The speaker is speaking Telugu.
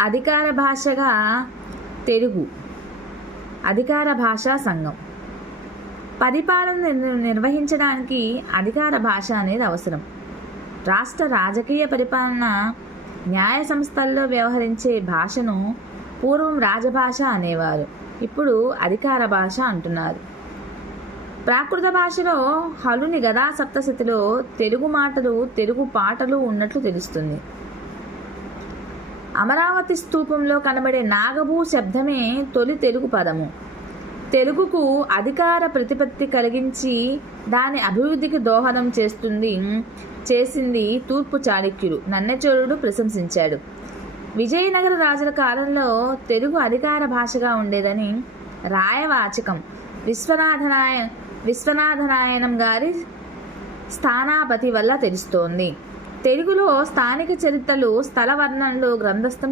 అధికార భాషగా తెలుగు అధికార భాషా సంఘం. పరిపాలన నిర్వహించడానికి అధికార భాష అనేది అవసరం. రాష్ట్ర రాజకీయ పరిపాలన న్యాయ సంస్థల్లో వ్యవహరించే భాషను పూర్వం రాజభాష అనేవారు ఇప్పుడు అధికార భాష అంటున్నారు. ప్రాకృత భాషలో హలుని గదా సప్తశతిలో తెలుగు మాటలు తెలుగు పాటలు ఉన్నట్లు తెలుస్తుంది. అమరావతి స్తూపంలో కనబడే నాగభూ శబ్దమే తొలి తెలుగు పదము. తెలుగుకు అధికార ప్రతిపత్తి కలిగించి దాని అభివృద్ధికి దోహదం చేస్తుంది చేసింది తూర్పు చాళుక్యులు. నన్నచోరుడు ప్రశంసించాడు. విజయనగర రాజుల కాలంలో తెలుగు అధికార భాషగా ఉండేదని రాయవాచకం విశ్వనాథనాయ విశ్వనాథనాయనం గారి స్థానాపతి వల్ల తెలుస్తోంది. తెలుగులో స్థానిక చరిత్రలు స్థల వర్ణనలు గ్రంథస్థం